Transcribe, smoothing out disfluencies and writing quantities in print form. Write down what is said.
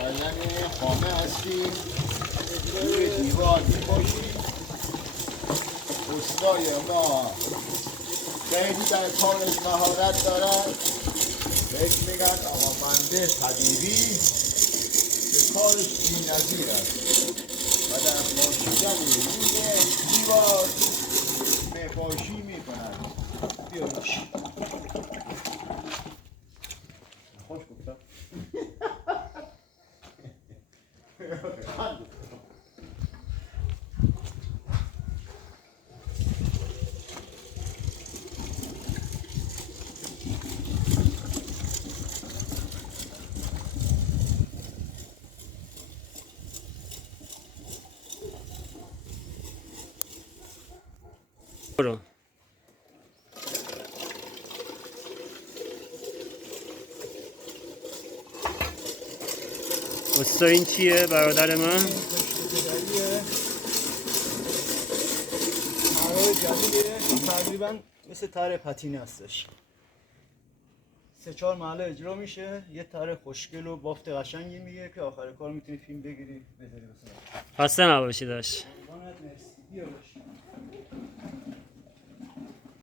کردن خامه هستیم روی دیوار میباشیم. استای ما خیلی در کارش مهارت دارد، بهش میگن آقا منده طبیبی که کارش بی‌نظیر است و در پاشیدن روی دیوار مه‌پاشی میکند. بیاروش خوش گفتم. برو. استا این چیه برادر من؟ طرح جدیده، تقریبا مثل طرح پتینه هستش. 3-4 محله اجرا میشه، یه طرح خوشگل و بافت قشنگی میگه که آخر کار میتونی فیلم بگیری بذاری. خسته نباشی داشت.